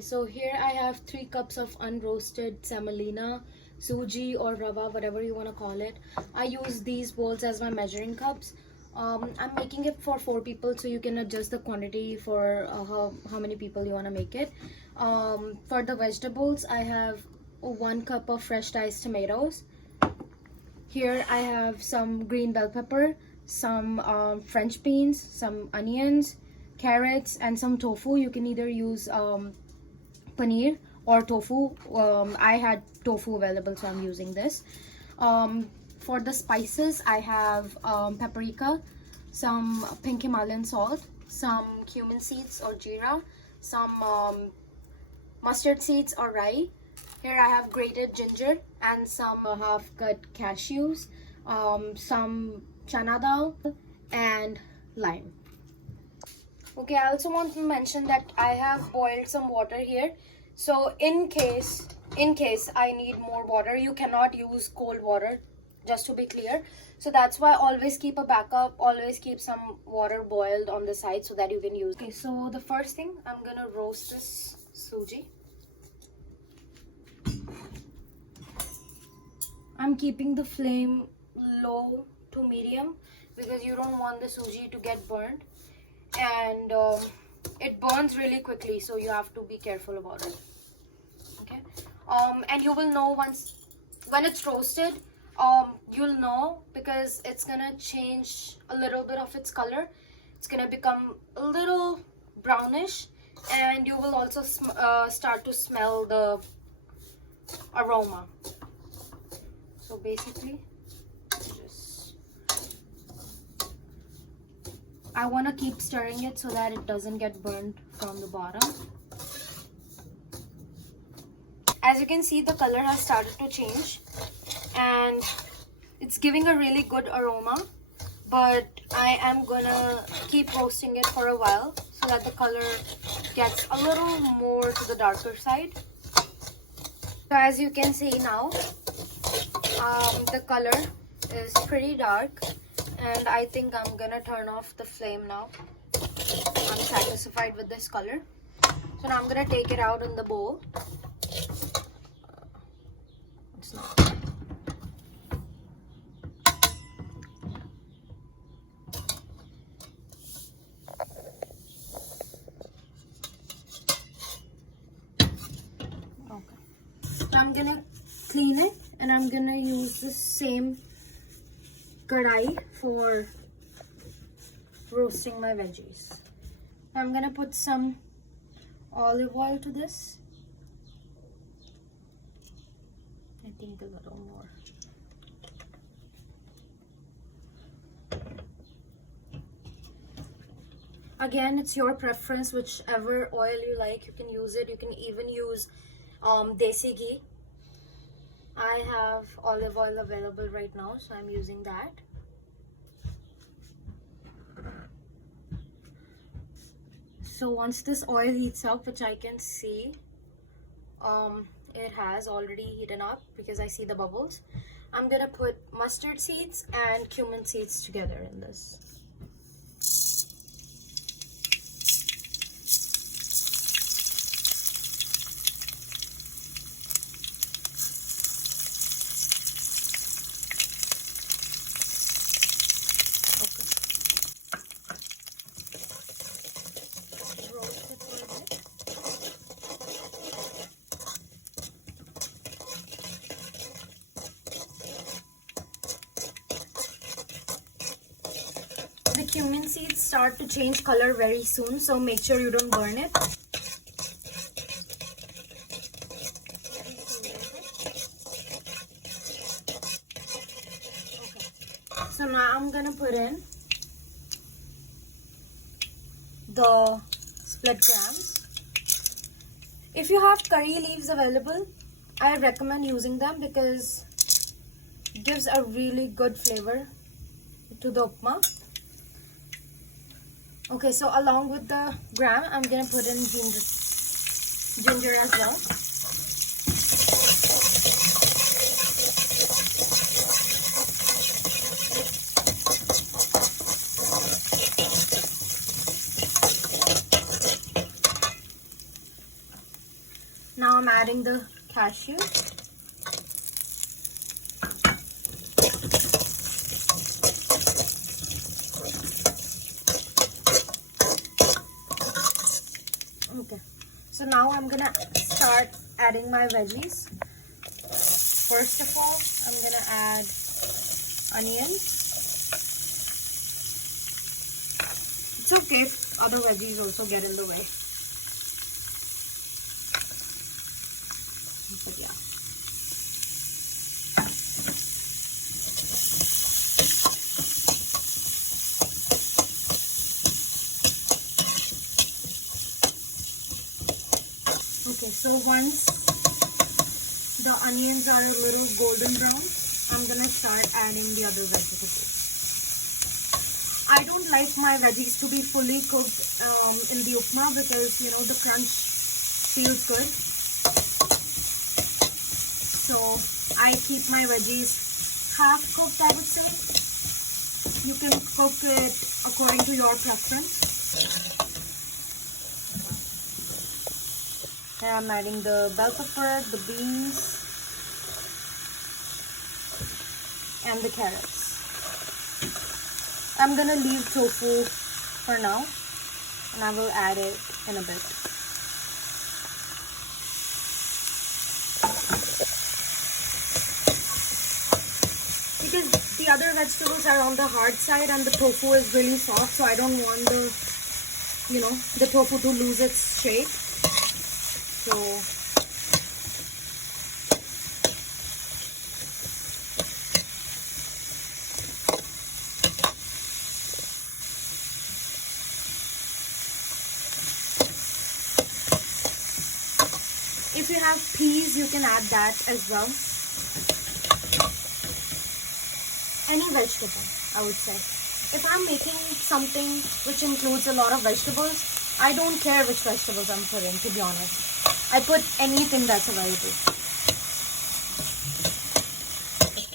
Okay, so here I have 3 cups of unroasted semolina, sooji or rava, whatever you want to call it. I use these bowls as my measuring cups. I'm making it for 4 people, so you can adjust the quantity for how many people you want to make it. For the vegetables, I have 1 cup of fresh diced tomatoes. Here I have some green bell pepper, some French beans, some onions, carrots, and some tofu. You can either use paneer or tofu. I had tofu available, so I'm using this. For the spices, I have paprika, some pink Himalayan salt, some cumin seeds or jeera, some mustard seeds or rye. Here I have grated ginger and some half-cut cashews, some chana dal, and lime. Okay, I also want to mention that I have boiled some water here. So in case I need more water, you cannot use cold water, just to be clear. So that's why always keep a backup, always keep some water boiled on the side so that you can use. Okay, so the first thing, I'm gonna roast this sooji. I'm keeping the flame low to medium because you don't want the sooji to get burned, and it burns really quickly, so you have to be careful about it. Okay, and you will know when it's roasted. You'll know because it's gonna change a little bit of its color. It's gonna become a little brownish, and you will also start to smell the aroma. So basically, I want to keep stirring it so that it doesn't get burnt from the bottom. As you can see, the color has started to change and it's giving a really good aroma, but I am gonna keep roasting it for a while so that the color gets a little more to the darker side. So as you can see now, the color is pretty dark, and I think I'm gonna turn off the flame now. I'm satisfied with this color. So now I'm gonna take it out in the bowl. It's not. Okay. So I'm gonna clean it, and I'm gonna use the same kadai for roasting my veggies. I'm gonna put some olive oil to this. I think a little more. Again, it's your preference, whichever oil you like, you can use it. You can even use desi ghee. I have olive oil available right now, so I'm using that. So once this oil heats up, which I can see, it has already heated up because I see the bubbles, I'm gonna put mustard seeds and cumin seeds together in this. The cumin seeds start to change color very soon, so make sure you don't burn it. Okay. So now I'm gonna put in the split grams. If you have curry leaves available, I recommend using them because it gives a really good flavor to the upma. Okay, so along with the gram, I'm gonna put in ginger as well. adding the cashew. Okay, so now I'm gonna start adding my veggies. First of all, I'm gonna add onions. It's okay if other veggies also get in the way. But yeah. Okay, so once the onions are a little golden brown, I'm gonna start adding the other vegetables. I don't like my veggies to be fully cooked in the upma because you know the crunch feels good. So I keep my veggies half cooked, I would say. You can cook it according to your preference. And I'm adding the bell pepper, the beans, and the carrots. I'm gonna leave tofu for now, and I will add it in a bit. Because the other vegetables are on the hard side and the tofu is really soft, so I don't want the tofu to lose its shape. So if you have peas, you can add that as well. Any vegetable, I would say. If I'm making something which includes a lot of vegetables, I don't care which vegetables I'm putting, to be honest. I put anything that's available.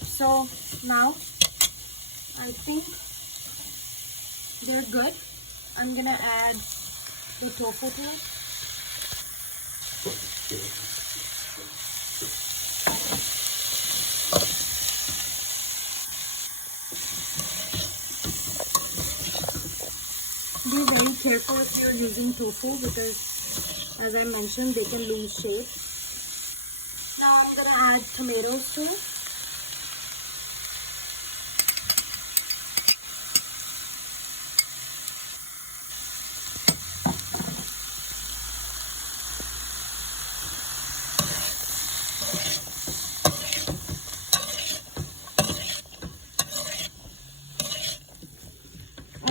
So now I think they're good. I'm gonna add the tofu to it. Be very careful if you're using tofu because, as I mentioned, they can lose shape. Now I'm gonna add tomatoes to it.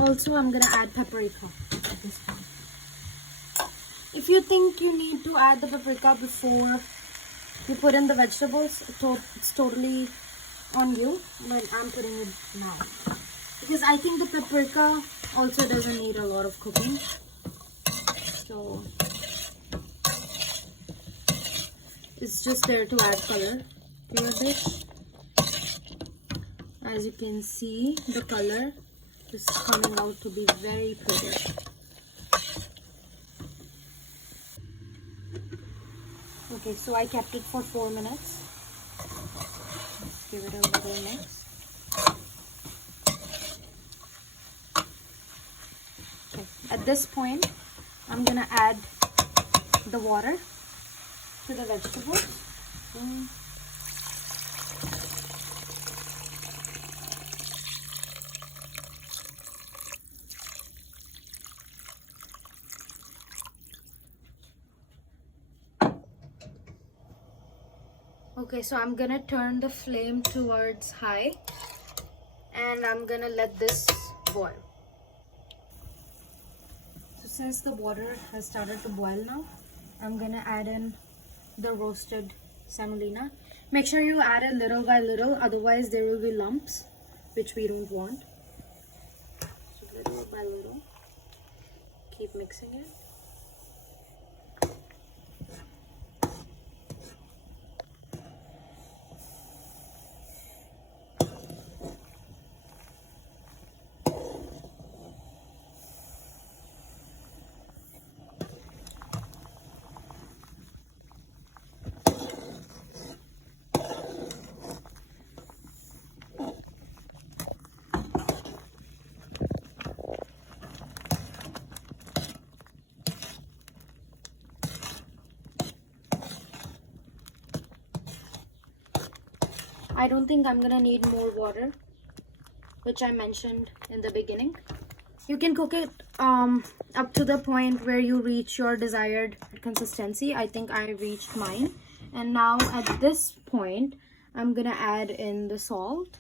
Also, I'm gonna add paprika at this point. If you think you need to add the paprika before you put in the vegetables, it's totally on you, but I'm putting it now. Because I think the paprika also doesn't need a lot of cooking. So, it's just there to add color to your dish. As you can see, the color is coming out to be very pretty. Okay, so I kept it for 4 minutes. Let's give it a little mix. Okay, at this point, I'm gonna add the water to the vegetables. Okay, so I'm gonna turn the flame towards high and I'm gonna let this boil. So since the water has started to boil now, I'm gonna add in the roasted semolina. Make sure you add it little by little, otherwise there will be lumps, which we don't want. So little by little, keep mixing it. I don't think I'm gonna need more water, which I mentioned in the beginning. You can cook it up to the point where you reach your desired consistency. I think I reached mine. And now at this point, I'm gonna add in the salt.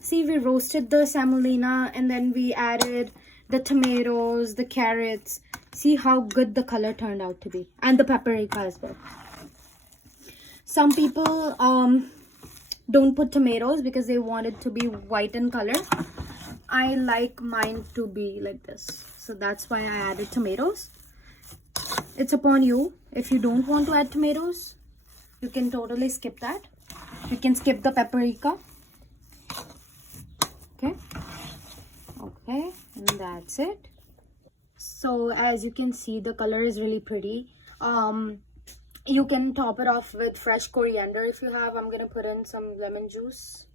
See, we roasted the semolina and then we added the tomatoes, the carrots. See how good the color turned out to be, and the paprika as well. Some people don't put tomatoes because they want it to be white in color. I like mine to be like this, so that's why I added tomatoes. It's upon you. If you don't want to add tomatoes, you can totally skip that. You can skip the paprika. Okay, and that's it. So as you can see, the color is really pretty. You can top it off with fresh coriander if you have. I'm gonna put in some lemon juice.